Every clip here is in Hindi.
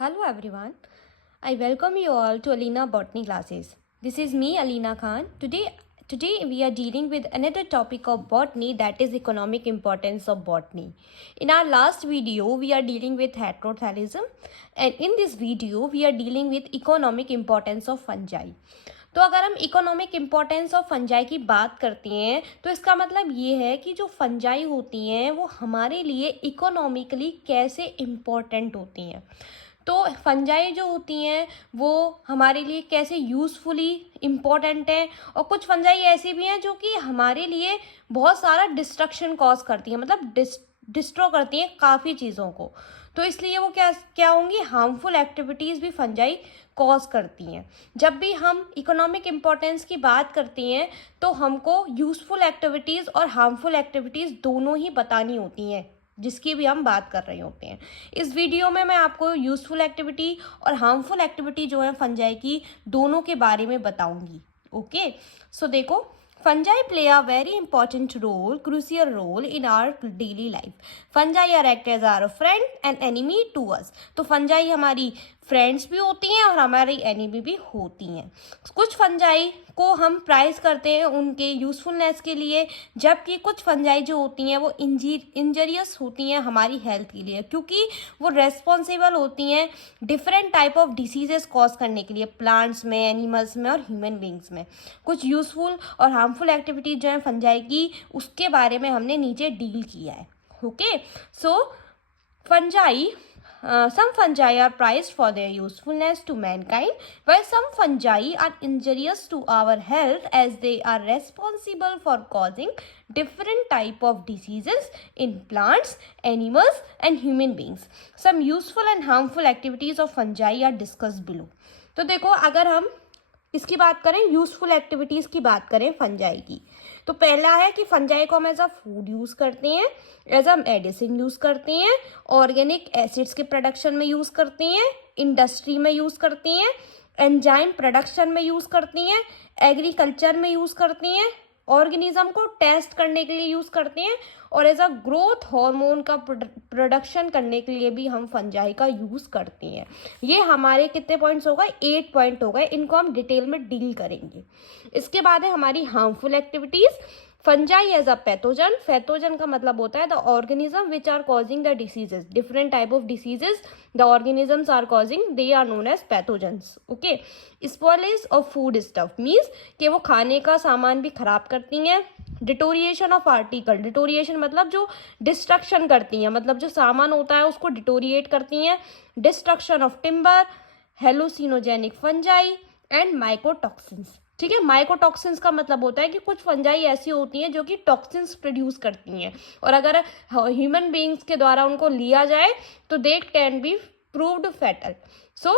Hello everyone. I welcome you all to Alina Botany classes. This is me Alina Khan. Today we are dealing with another topic of botany, that is economic importance of botany. In our last video we are dealing with heterothallism, and in this video we are dealing with economic importance of fungi. तो अगर हम इकोनॉमिक इम्पोर्टेंस ऑफ फंजाई की बात करते हैं तो इसका मतलब ये है कि जो फंजाई होती हैं वो हमारे लिए इकोनॉमिकली कैसे इम्पोर्टेंट होती हैं। तो फंजाई जो होती हैं वो हमारे लिए कैसे यूज़फुली इम्पोर्टेंट है, और कुछ फंजाई ऐसी भी हैं जो कि हमारे लिए बहुत सारा डिस्ट्रक्शन कॉज करती हैं, मतलब डिस्ट्रॉ करती हैं काफ़ी चीज़ों को। तो इसलिए वो क्या होंगी, हार्मफुल एक्टिविटीज़ भी फंजाई कॉज करती हैं। जब भी हम इकोनॉमिक इम्पोर्टेंस की बात करती हैं तो हमको यूज़फुल एक्टिविटीज़ और हार्मफुल एक्टिविटीज़ दोनों ही बतानी होती हैं, जिसकी भी हम बात कर रहे होते हैं। इस वीडियो में मैं आपको यूज़फुल एक्टिविटी और हार्मफुल एक्टिविटी जो है फंजाई की, दोनों के बारे में बताऊंगी। ओके, सो देखो, fungi play a very important role, crucial role in our daily life. Fungi are act as our friend and enemy to us. तो fungi हमारी फ्रेंड्स भी होती हैं और हमारी एनिमी भी होती हैं। कुछ फंजाई को हम प्राइज करते हैं उनके यूज़फुलनेस के लिए, जबकि कुछ फंजाई जो होती हैं वो इंजरियस होती हैं हमारी हेल्थ के लिए, क्योंकि वो रेस्पॉन्सिबल होती हैं different type of diseases cause करने के लिए, प्लांट्स में, एनिमल्स में और ह्यूमन बींग्स में। कुछ यूज़फुल और हार्मफुल एक्टिविटीज जो हैं फंजाई की, उसके बारे में हमने नीचे डील किया है। Okay, so fungi, some fungi are prized for their usefulness to mankind, while some fungi are injurious to our health as they are responsible for causing different type of diseases in plants, animals and human beings. Some useful and harmful activities of fungi are discussed below. तो देखो, अगर हम इसकी बात करें, यूज़फुल एक्टिविटीज़ की बात करें फंजाई की, तो पहला है कि फंजाई को हम एज अ फूड यूज़ करते हैं, एज अ मेडिसिन यूज़ करते हैं, ऑर्गेनिक एसिड्स के प्रोडक्शन में यूज़ करते हैं, इंडस्ट्री में यूज़ करती हैं, एंजाइम प्रोडक्शन में यूज़ करती हैं, एग्रीकल्चर में यूज़ करती हैं, ऑर्गेनिज्म को टेस्ट करने के लिए यूज़ करते हैं, और एज अ ग्रोथ हार्मोन का प्रोडक्शन करने के लिए भी हम फंजाई का यूज़ करते हैं। ये हमारे कितने पॉइंट्स हो गए, 8 पॉइंट हो गए, इनको हम डिटेल में डील करेंगे। इसके बाद है हमारी harmful activities. Fungi as a pathogen, pathogen का मतलब होता है the organism which are causing the diseases, different type of diseases the organisms are causing, they are known as pathogens. Okay, spoilage of food stuff means कि वो खाने का सामान भी खराब करती हैं। डिटोरिएशन ऑफ आर्टिकल, डिटोरिएशन मतलब जो डिस्ट्रक्शन करती हैं, मतलब जो सामान होता है उसको डिटोरिएट करती हैं। Destruction of timber, हेलुसिनोजेनिक fungi and mycotoxins. ठीक है, माइकोटॉक्सिन्स का मतलब होता है कि कुछ फंजाई ऐसी होती हैं जो कि टॉक्सिन्स प्रोड्यूस करती हैं, और अगर ह्यूमन बीइंग्स के द्वारा उनको लिया जाए तो they can be proved fatal. So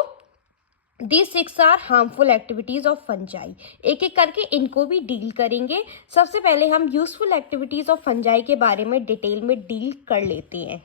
These 6 are harmful activities of fungi. एक एक करके इनको भी डील करेंगे। सबसे पहले हम यूजफुल एक्टिविटीज़ ऑफ फंजाई के बारे में डिटेल में डील कर लेते हैं।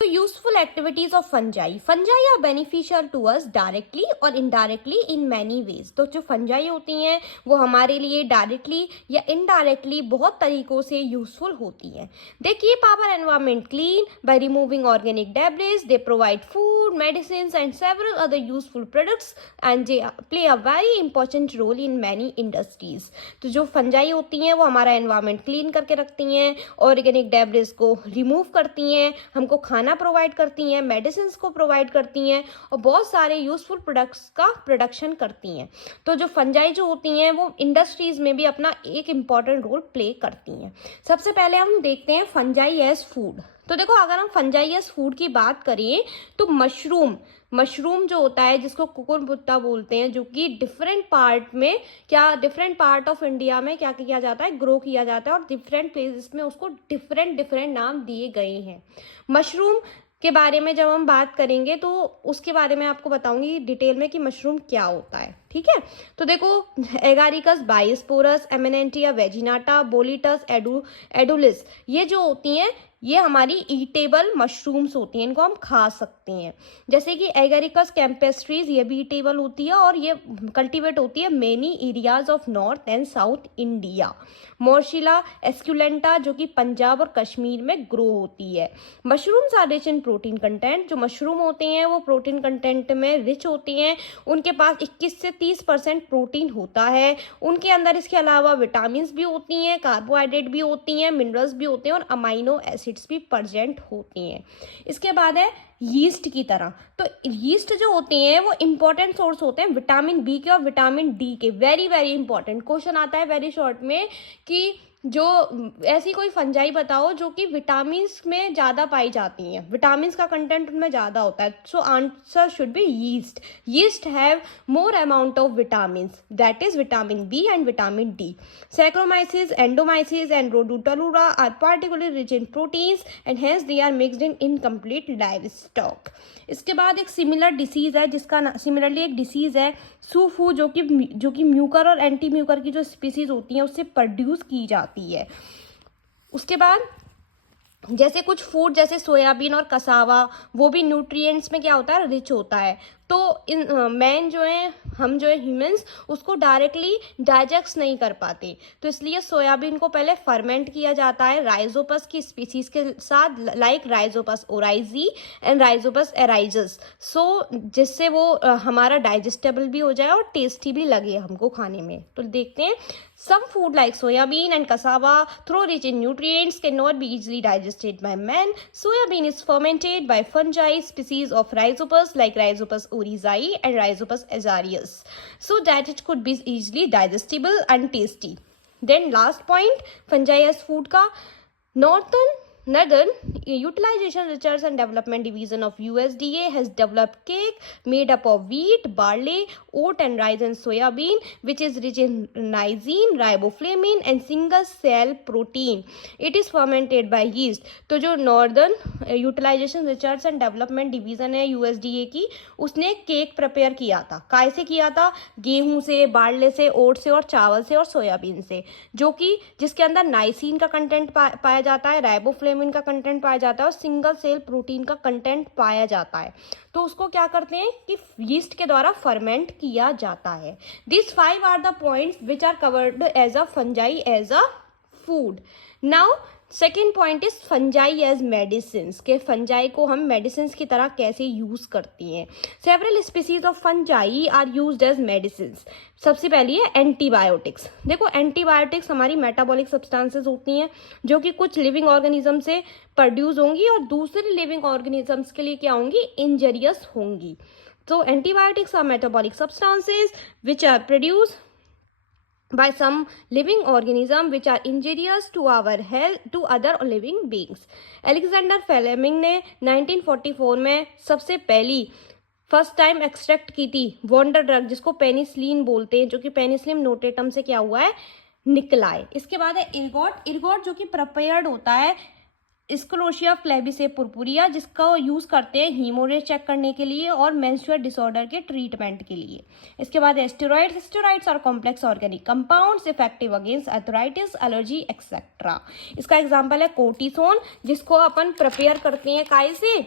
तो useful activities of fungi, fungi are beneficial to us directly और इनडायरेक्टली इन मैनी वेज। तो जो फंजाई होती हैं वो हमारे लिए डायरेक्टली या इनडायरेक्टली बहुत तरीकों से यूजफुल होती हैं। They keep our environment clean by removing organic debris, they provide food, medicine and several other useful products and they play a very important role in many industries. तो जो फंजाई होती हैं वो हमारा एनवायरमेंट क्लीन करके रखती हैं, ऑर्गेनिक डेब्रिस को रिमूव करती हैं, हमको खाना प्रोवाइड करती हैं, मेडिसिन को प्रोवाइड करती हैं, और बहुत सारे यूजफुल प्रोडक्ट्स का प्रोडक्शन करती हैं। तो जो फंजाई जो होती हैं वो इंडस्ट्रीज में भी अपना एक इम्पॉर्टेंट रोल प्ले करती हैं। सबसे पहले हम देखते हैं फंजाई एज फूड। तो देखो, अगर हम फंजाई एज फूड की बात करें तो मशरूम जो होता है, जिसको कुकुरमुत्ता बोलते हैं, जो कि डिफरेंट पार्ट ऑफ इंडिया में क्या किया जाता है, ग्रो किया जाता है, और डिफरेंट प्लेसेस में उसको डिफरेंट नाम दिए गए हैं। मशरूम के बारे में जब हम बात करेंगे तो उसके बारे में आपको बताऊंगी डिटेल में कि मशरूम क्या होता है। ठीक है, तो देखो, एगारिकस बायोस्पोरस, एमिनेंटिया वेजिनाटा, बोलिटस एडुलिस, ये जो होती हैं ये हमारी ईटेबल मशरूम्स होती हैं, इनको हम खा सकते हैं। जैसे कि एगरिकस कैम्पेस्ट्रीज, ये भी ईटेबल होती है और ये कल्टीवेट होती है many areas of north and south India. मोर्शिला एस्क्यूलेंटा जो कि पंजाब और कश्मीर में ग्रो होती है। Mushrooms are rich in protein content, जो मशरूम होते हैं वो प्रोटीन कंटेंट में रिच होती हैं। उनके पास 21 से 30% प्रोटीन होता है। उनके अंदर इसके अलावा विटामिन भी होती हैं, कार्बोहाइड्रेट भी होती हैं, मिनरल्स भी होते हैं और अमाइनो एसिड्स भी प्रेजेंट होती हैं। इसके बाद है यीस्ट की तरह। तो यीस्ट जो होते हैं वो इंपॉर्टेंट सोर्स होते हैं विटामिन बी के और विटामिन डी के। वेरी वेरी इंपॉर्टेंट क्वेश्चन आता है वेरी शॉर्ट में कि जो ऐसी कोई फंजाई बताओ जो कि विटामिन्स में ज़्यादा पाई जाती हैं, विटामिन्स का कंटेंट उनमें ज़्यादा होता है। So answer should be yeast. Yeast have more amount of vitamins, that is vitamin B and vitamin D. सैक्रोमाइसिस, एंडोमाइसिस एंड रोडोटलूरा are particularly rich in proteins and hence they are mixed in incomplete livestock. इसके बाद एक सिमिलर डिसीज है जिसका सिमिलरली एक डिसीज है सूफू, जो कि म्यूकर और एंटी म्यूकर की जो स्पीसीज होती हैं उससे प्रोड्यूस की जाती है। उसके बाद जैसे कुछ फूड जैसे सोयाबीन और कसावा, वो भी न्यूट्रिएंट्स में क्या होता है, रिच होता है। तो इन मैन जो है, हम जो है ह्यूमंस, उसको डायरेक्टली डाइजेस्ट नहीं कर पाते, तो इसलिए सोयाबीन को पहले फर्मेंट किया जाता है राइजोपस की स्पीसीज के साथ, लाइक राइजोपस ओराइजी एंड राइजोपस एराइजस, सो जिससे वो हमारा डाइजेस्टेबल भी हो जाए और टेस्टी भी लगे हमको खाने में। तो देखते हैं, some food like soybean and cassava, though rich in nutrients, cannot be easily digested by man. Soybean is fermented by fungi species of Rhizopus like Rhizopus oryzae and Rhizopus azareus, so that it could be easily digestible and tasty. Then last point, fungi as food का Northern Utilization Research and Development Division of USDA has developed cake made up of wheat, barley, oat and rice and soybean, which is rich in lysine, riboflavin and single cell protein. It is fermented by yeast. तो जो Northern Utilization Research and Development Division है USDA की, उसने केक प्रिपेयर किया था। काय से किया था? गेहूं से, बार्ले से, ओट से और चावल से और सोयाबीन से, जो कि जिसके अंदर नाइसिन का कंटेंट पाया जाता है, राइबोफ्लेविन का कंटेंट पाया जाता है और सिंगल सेल प्रोटीन का कंटेंट पाया जाता है। तो उसको क्या करते हैं कि यीस्ट के द्वारा फर्मेंट किया जाता है। This 5 are the points which are covered as a fungi as a food. Now second point is fungi as medicine, के फंजाई को हम मेडिसिन की तरह कैसे यूज करती हैं। Several species of fungi are used as medicine. सबसे पहली है एंटीबायोटिक्स। देखो, एंटीबायोटिक्स हमारी मेटाबॉलिक सब्सटेंसेस होती हैं जो कि कुछ लिविंग ऑर्गेनिज्म से प्रोड्यूस होंगी और दूसरे लिविंग ऑर्गेनिजम्स के लिए क्या होंगी, इंजरियस होंगी। तो antibiotics are metabolic substances which are produce by some living organism which are injurious to our health to other living beings. Alexander Fleming ने 1944 में सबसे पहली फर्स्ट टाइम एक्सट्रैक्ट की थी वॉन्डर ड्रग, जिसको पेनिसिलिन बोलते हैं, जो कि पेनिसिलिन नोटेटम से क्या हुआ है, निकला है। इसके बाद है इर्गोट जो कि प्रिपेयर्ड होता है स्क्लेरोसिया फ्लेबिसे पुरपुरिया, जिसका यूज़ करते हैं हीमोरेज चेक करने के लिए और मेंस्ट्रुअल डिसऑर्डर के ट्रीटमेंट के लिए। इसके बाद स्टेरॉइड्स और complex organic compounds effective against arthritis, allergy etcetera. इसका एग्जांपल है कोर्टिसोन, जिसको अपन प्रिपेयर करते हैं काय से,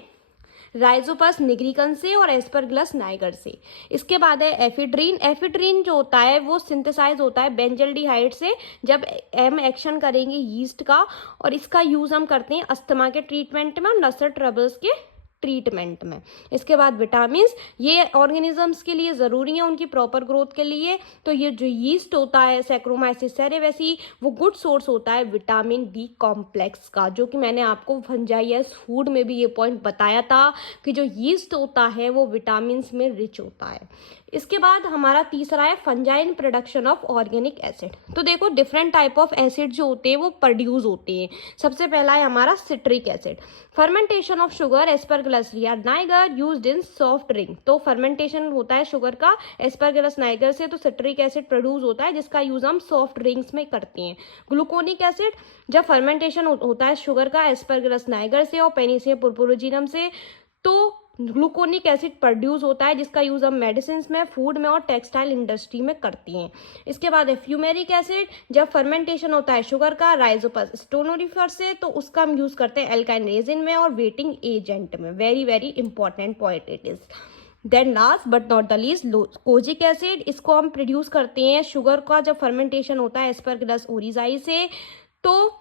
राइजोपस निग्रिकन से और एस्परगिलस नाइगर से। इसके बाद है एफिड्रीन जो होता है वो सिंथेसाइज होता है बेंजल्डिहाइड से जब एम एक्शन करेंगे यीस्ट का, और इसका यूज हम करते हैं अस्थमा के ट्रीटमेंट में और नसर ट्रबल्स के ट्रीटमेंट में। इसके बाद विटामिन्स, ये ऑर्गेनिजम्स के लिए ज़रूरी है उनकी प्रॉपर ग्रोथ के लिए। तो ये जो यीस्ट होता है सैक्रोमाइसिस सेरेवेसी, वो गुड सोर्स होता है विटामिन बी कॉम्प्लेक्स का, जो कि मैंने आपको फंजाइयस फूड में भी ये पॉइंट बताया था कि जो यीस्ट होता है वो विटामिन में रिच होता है। इसके बाद हमारा तीसरा है फंजाइन प्रोडक्शन ऑफ ऑर्गेनिक एसिड। तो देखो, डिफरेंट टाइप ऑफ एसिड जो होते हैं वो प्रोड्यूस होते हैं। सबसे पहला है हमारा citric acid. Fermentation of sugar Aspergillus Niger used in soft drink. तो फर्मेंटेशन होता है शुगर का एस्परगिलस नाइगर से, तो सिट्रिक एसिड प्रोड्यूस होता है जिसका यूज हम सॉफ्ट ड्रिंक्स में करते हैं। ग्लूकोनिक एसिड, जब फर्मेंटेशन होता है शुगर का एस्परगिलस नाइगर से और पेनिसिलियम पुरपुरोजिनम से, तो ग्लूकोनिक एसिड प्रोड्यूस होता है जिसका यूज़ हम मेडिसिन में, फूड में और टेक्सटाइल इंडस्ट्री में करती हैं। इसके बाद है फ्यूमेरिक एसिड, जब फर्मेंटेशन होता है शुगर का राइजोपस स्टोनोरिफर से तो उसका हम यूज़ करते हैं एल्काइन रेजिन में और वेटिंग एजेंट में। Very very important point it is. Then last but not the least kojic acid, इसको हम प्रोड्यूस करते हैं शुगर का जब फर्मेंटेशन होता है एस्परगिलस ओरिजाई से, तो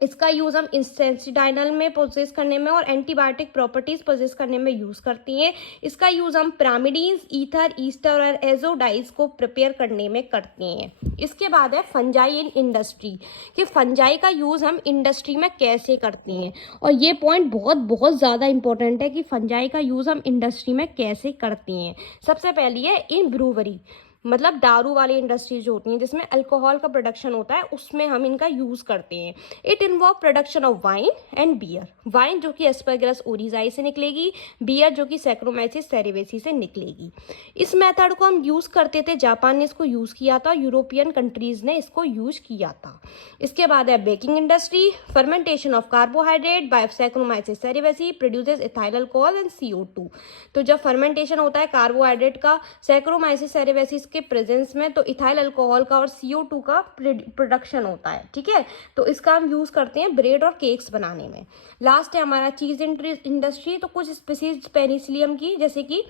इसका यूज़ हम इंसेंसिडाइनल में प्रोसेस करने में और एंटीबायोटिक प्रॉपर्टीज प्रोसेस करने में यूज़ करती हैं। इसका यूज़ हम पिरामिडीन्स, ईथर, ईस्टर और एजोडाइज को प्रिपेयर करने में करते हैं। इसके बाद है फंजाई इन इंडस्ट्री, कि फंजाई का यूज़ हम इंडस्ट्री में कैसे करते हैं, और ये पॉइंट बहुत बहुत ज़्यादा इंपॉर्टेंट है कि फंजाई का यूज़ हम इंडस्ट्री में कैसे करते हैं। सबसे पहली है इन ब्रूवरी, मतलब दारू वाली इंडस्ट्रीज जो होती हैं जिसमें अल्कोहल का प्रोडक्शन होता है, उसमें हम इनका यूज़ करते हैं। It involve production of wine and beer. Wine जो कि एस्परगिलस ओरिजाई से निकलेगी, बियर जो कि सैक्रोमाइसिस सेरेवेसी से निकलेगी। इस मेथड को हम यूज़ करते थे, जापान ने इसको यूज़ किया था, यूरोपियन कंट्रीज़ ने इसको यूज़ किया था। इसके बाद है baking industry, fermentation of carbohydrate by सैक्रोमाइसिस सेरेवेसी produces ethyl alcohol and CO2। तो जब फर्मेंटेशन होता है कार्बोहाइड्रेट का सैक्रोमाइसिस सेरेवेसिस के प्रेजेंस में, तो इथाइल अल्कोहल का और CO2 का प्रोडक्शन होता है, ठीक है। तो इसका हम यूज़ करते हैं ब्रेड और केक्स बनाने में। लास्ट है हमारा चीज़ इंडस्ट्री, तो कुछ स्पीसीज पेनिसिलियम की, जैसे कि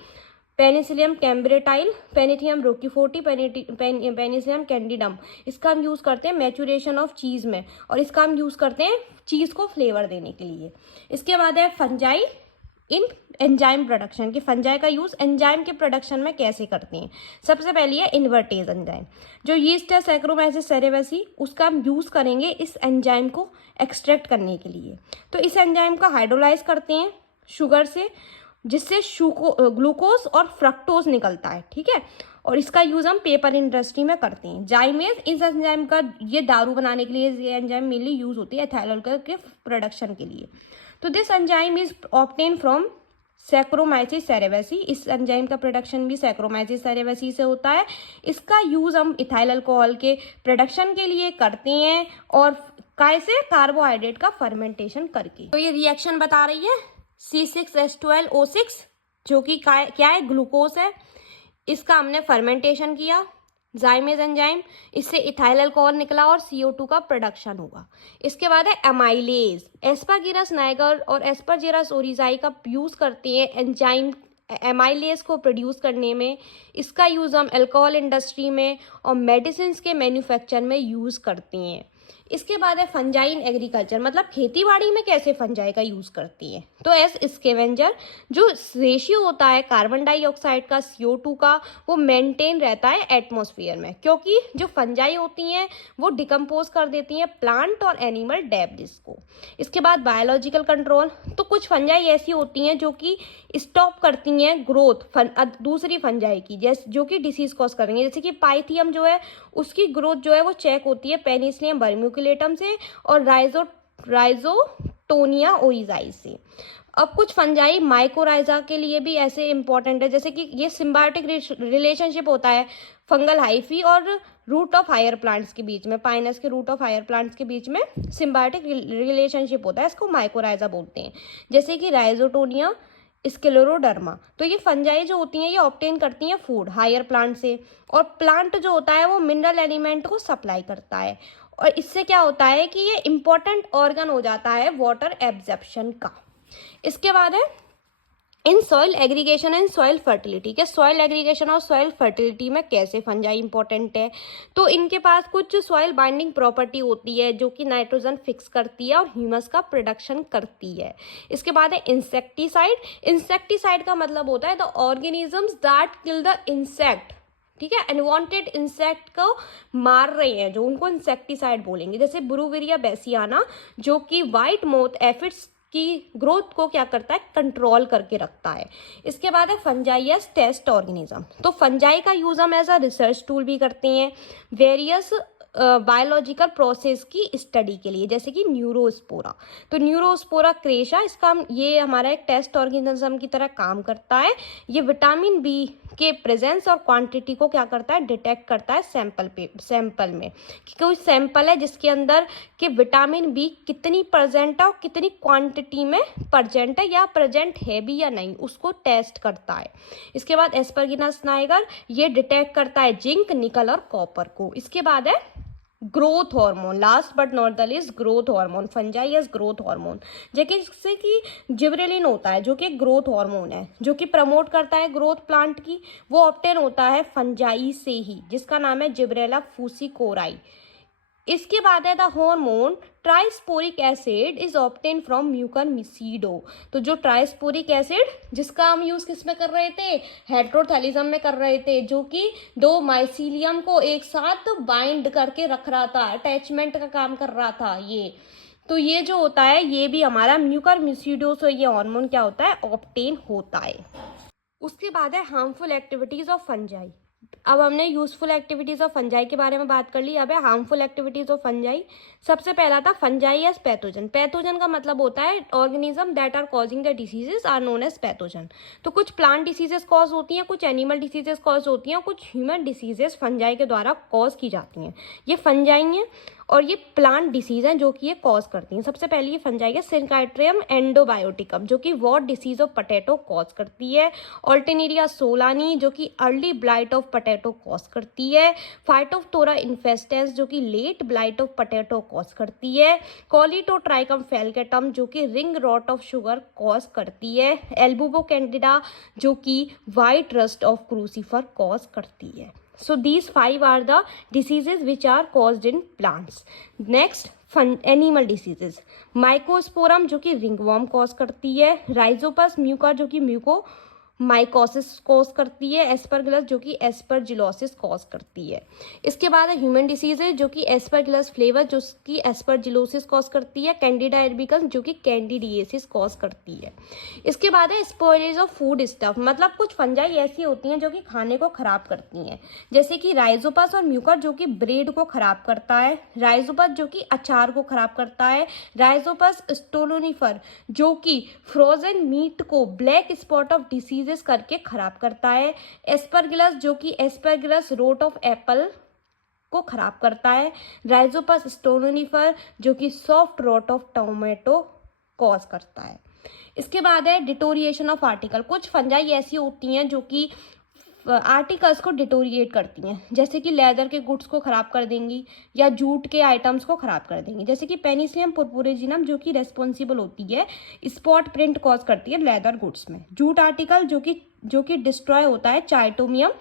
पेनिसिलियम कैम्ब्रेटाइल, पेनिथियम रोकीफोर्टी, पेनिसिलियम कैंडिडम, इसका हम यूज़ करते हैं मैचुरेशन ऑफ चीज़ में, और इसका हम यूज़ करते हैं चीज़ को फ्लेवर देने के लिए। इसके बाद है फंजाई इन एंजाइम प्रोडक्शन, की फंजाई का यूज़ एंजाइम के प्रोडक्शन में कैसे करते हैं। सबसे पहली है इन्वर्टेज एंजाइम, जो यीस्ट है सैक्रोमाइसिस सेरेवेसी, उसका हम यूज़ करेंगे इस एंजाइम को एक्सट्रैक्ट करने के लिए। तो इस एंजाइम का हाइड्रोलाइज करते हैं शुगर से, जिससे ग्लूकोज और फ्रक्टोज निकलता है, ठीक है। और इसका यूज़ हम पेपर इंडस्ट्री में करते हैं। जाइमेज, इस एंजाइम का, ये दारू बनाने के लिए ये एंजाइम मेनली यूज़ होती है एथाइल अल्कोहल के प्रोडक्शन के लिए। तो this enzyme is obtain from सैक्रोमाइसिस सेरेवेसी, इस एंजाइम का प्रोडक्शन भी सैक्रोमाइसिस सेरेवेसी से होता है। इसका यूज़ हम इथाइल अल्कोहल के प्रोडक्शन के लिए करते हैं, और कैसे, कार्बोहाइड्रेट का फर्मेंटेशन करके। तो ये रिएक्शन बता रही है C6H12O6, जो कि क्या है, ग्लूकोज है। इसका हमने फर्मेंटेशन किया, जाइमेज एंजाइम, इससे इथाइल अल्कोहल निकला और CO2 का प्रोडक्शन हुआ। इसके बाद है एमाइलेज, एस्परगिलस नाइगर और एस्परजिलस ओरिजाई का यूज़ करते हैं एंजाइम एमाइलेज को प्रोड्यूस करने में। इसका यूज़ हम अल्कोहल इंडस्ट्री में और मेडिसिन के मैन्युफैक्चर में यूज़ करते हैं। इसके बाद है फंजाई इन एग्रीकल्चर, मतलब खेती बाड़ी में कैसे फंजाई का यूज़ करती है। तो एज स्केवेंजर, जो रेशियो होता है कार्बन डाइऑक्साइड का CO2 का, वो मेंटेन रहता है एटमॉस्फेयर में, क्योंकि जो फंजाई होती हैं वो डिकम्पोज कर देती हैं प्लांट और एनिमल डेब्रिस को। इसके बाद बायोलॉजिकल कंट्रोल, तो कुछ फंजाई ऐसी होती हैं जो कि स्टॉप करती हैं ग्रोथ दूसरी फंजाई की, जैसे जो कि डिसीज कॉज करेंगे। जैसे कि पाइथियम जो है, उसकी ग्रोथ जो है वो चेक होती है पेनिसिलियम वर्म्यूकुलेटम से और राइजोटोनिया ओरिजाई से। अब कुछ फंजाई माइकोराइजा के लिए भी ऐसे इंपॉर्टेंट है, जैसे कि ये सिम्बायोटिक रिलेशनशिप होता है फंगल हाइफी और रूट ऑफ हायर प्लांट्स के बीच में, पाइनस के रूट ऑफ हायर प्लांट्स के बीच में सिम्बायोटिक रिलेशनशिप होता है, इसको माइकोराइजा बोलते हैं। जैसे कि राइजोटोनिया, स्क्लेरोडर्मा। तो ये फंजाई जो होती हैं ये ऑब्टेन करती हैं फूड हायर प्लांट से, और प्लांट जो होता है वो मिनरल एलिमेंट को सप्लाई करता है, और इससे क्या होता है कि ये इंपॉर्टेंट ऑर्गन हो जाता है वाटर एब्जॉर्प्शन का। इसके बाद है in soil aggregation and soil fertility, के सॉइल एग्रीगेशन और सॉइल फर्टिलिटी में कैसे फंजाई इंपॉर्टेंट है। तो इनके पास कुछ सॉइल बाइंडिंग प्रॉपर्टी होती है जो कि नाइट्रोजन फिक्स करती है और ह्यूमस का प्रोडक्शन करती है। इसके बाद है इंसेक्टिसाइड, इंसेक्टिसाइड का मतलब होता है the organisms that kill the insect, ठीक है, अनवांटेड इंसेक्ट को मार रहे हैं जो, उनको इंसेक्टिसाइड बोलेंगे। जैसे ब्रूवेरिया बेसियाना, जो कि वाइट माउथ एफिड्स की ग्रोथ को क्या करता है, कंट्रोल करके रखता है। इसके बाद है फंजाई एज टेस्ट ऑर्गेनिज्म, तो फंजाई का यूज हम एज अ रिसर्च टूल भी करते हैं वेरियस बायोलॉजिकल प्रोसेस की स्टडी के लिए, जैसे कि न्यूरोस्पोरा। तो न्यूरोस्पोरा क्रेशा, इसका ये हमारा एक टेस्ट ऑर्गेनिज्म की तरह काम करता है। ये विटामिन B के प्रेजेंस और क्वांटिटी को क्या करता है, डिटेक्ट करता है सैंपल में कि कोई सैंपल है जिसके अंदर कि विटामिन बी कितनी प्रेजेंट है और कितनी क्वांटिटी में प्रेजेंट है या प्रेजेंट है भी या नहीं, उसको टेस्ट करता है। इसके बाद एस्परगिलस नाइगर ये डिटेक्ट करता है जिंक, निकल और कॉपर को। इसके बाद है growth hormone, last but not the least growth hormone, fungi as growth hormone, जैसे कि जिब्रेलिन होता है जो कि ग्रोथ हार्मोन है जो कि प्रमोट करता है ग्रोथ प्लांट की, वो ऑब्टेन होता है फंजाई से ही जिसका नाम है जिब्रेला फूसिकोराई। इसके बाद है the hormone trisporic acid is obtain from म्यूकरमिसीडो। तो जो ट्राइस्पोरिक एसिड जिसका हम यूज किस में कर रहे थे, हेट्रोथैलिज्म में कर रहे थे, जो कि दो माइसीलियम को एक साथ बाइंड करके रख रहा था, अटैचमेंट का काम कर रहा था ये। तो ये जो होता है ये भी हमारा म्यूकरमिसीडो से ये हार्मोन क्या होता है, ऑब्टेन होता है। उसके बाद है हार्मफुल एक्टिविटीज ऑफ फंजाई। अब हमने यूजफुल एक्टिविटीज ऑफ फंजाई के बारे में बात कर ली, अब है हार्मफुल एक्टिविटीज ऑफ फंजाई। सबसे पहला था फंजाई एज पैथोजन। पैथोजन का मतलब होता है organism that are causing the diseases are known as pathogen. तो कुछ प्लांट डिसीजेस कॉज होती हैं, कुछ एनिमल डिसीजेस कॉज होती हैं, कुछ ह्यूमन डिसीजेस फंजाई के द्वारा कॉज की जाती हैं। ये फंजाई हैं और ये प्लांट डिसीज हैं जो कि ये कॉज करती हैं। सबसे पहले ये फंजाई है सिनकाइट्रियम एंडोबायोटिकम जो कि wart disease of potato cause करती है। ऑल्टेनेरिया सोलानी जो कि early blight of potato cause करती है। फाइटोफथोरा इन्फेस्टेंस जो कि late blight of potato cause करती है। कॉलिटोट्राइकम फेलकेटम जो कि ring rot of sugar cause करती है। एल्बुबो कैंडिडा जो कि white rust of crucifer cause करती है। So these 5 are the diseases which are caused in plants. Next, animal diseases, माइकोस्पोरम जो कि रिंगवर्म कॉज करती है। राइजोपस म्यूका जो कि म्यूको माइकोसिस कॉज करती है। एस्परगिलस जो कि एस्परजिलोसिस कॉज करती है। इसके बाद ह्यूमन डिसीजेज जो कि एस्परगिलस फ्लेवर जो कि एस्परजिलोसिस कॉज करती है। कैंडिडा एरबिकस जो कि कैंडिडिएसिस कॉज करती है। इसके बाद है स्पॉइलेज ऑफ फूड स्टफ, मतलब कुछ फंजाई ऐसी होती हैं जो कि खाने को खराब करती हैं, जैसे कि राइजोपस और म्यूकर जो कि ब्रेड को खराब करता है। राइजोपस जो कि अचार को खराब करता है। राइजोपस स्टोलोनिफर जो कि फ्रोजन मीट को ब्लैक स्पॉट ऑफ डिसीज करके खराब करता है। एस्परगिलस जो कि एस्परगिलस रोट ऑफ एप्पल को खराब करता है। राइजोपस स्टोलोनिफर जो कि soft rot of tomato cause करता है। इसके बाद है डिटोरिएशन ऑफ आर्टिकल, कुछ फंजाई ऐसी होती हैं जो कि आर्टिकल्स को डिटोरिएट करती हैं, जैसे कि लेदर के गुड्स को ख़राब कर देंगी या जूट के आइटम्स को ख़राब कर देंगी, जैसे कि पेनिसिलियम पुरपुरेजिनम जो कि रेस्पॉन्सिबल होती है स्पॉट प्रिंट कॉज करती है लेदर गुड्स में। जूट आर्टिकल जो कि डिस्ट्रॉय होता है चाइटोमियम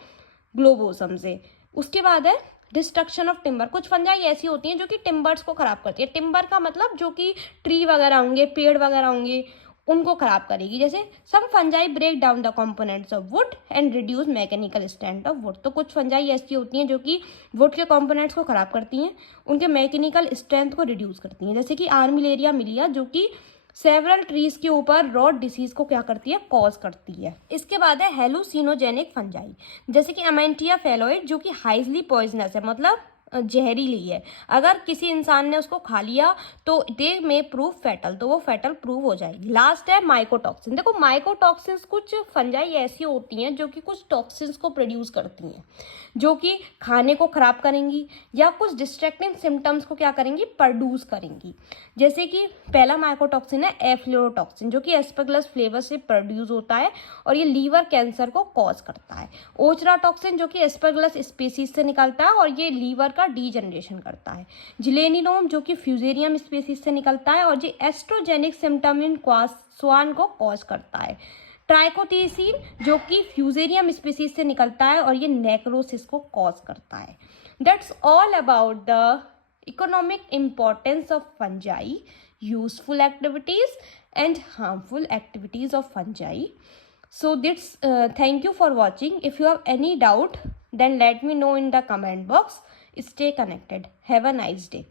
ग्लोबोसम से। उसके बाद है डिस्ट्रक्शन ऑफ टिम्बर, कुछ फंजाई ऐसी होती हैं जो कि टिम्बर्स को ख़राब करती है। टिम्बर का मतलब जो कि ट्री वगैरह होंगे, पेड़ वगैरह होंगे, उनको खराब करेगी। जैसे some fungi break down the components of wood and reduce mechanical strength of wood. तो कुछ फंजाई ऐसी होती हैं जो कि वुड के कंपोनेंट्स को खराब करती हैं, उनके मैकेनिकल स्ट्रेंथ को रिड्यूस करती हैं, जैसे कि आर्मिलेरिया मिलिया जो कि सेवरल ट्रीज के ऊपर रॉट डिसीज को क्या करती है, कॉज करती है। इसके बाद है हेलुसिनोजेनिक फंजाई, जैसे कि अमेंटिया फेलोइड जो कि हाइजली पॉइजनस है, मतलब जहरीली है। अगर किसी इंसान ने उसको खा लिया तो दे में प्रूव फैटल, तो वो फैटल प्रूव हो जाएगी। लास्ट है माइकोटॉक्सिन। देखो माइकोटॉक्सिन्स कुछ फंजाई ऐसी होती हैं जो कि कुछ टॉक्सिन्स को प्रोड्यूस करती हैं जो कि खाने को खराब करेंगी या कुछ डिस्ट्रैक्टिंग सिम्टम्स को क्या करेंगी, प्रोड्यूस करेंगी। जैसे कि पहला माइकोटॉक्सिन है एफ्लोरोटॉक्सिन जो कि एस्परगिलस फ्लेवर से प्रोड्यूस होता है और ये लीवर कैंसर को कॉज करता है। ओचराटॉक्सिन जो कि एस्परगिलस स्पीसीज से निकलता है और ये लीवर का डीजनरेशन करता है। जिलेनिनोम जो कि फ्यूजेरियम स्पीसीज से निकलता है और ये एस्ट्रोजेनिक सिम्टम इन स्वान को कॉज करता है। ट्राइकोथेसिन जो कि फ्यूजेरियम स्पीसीज से निकलता है और ये नेक्रोसिस को कॉज करता है। That's all about the economic importance of fungi, useful activities and harmful activities of fungi. So this thank you for watching. If you have any doubt then let me know in the comment box. Stay connected. Have a nice day.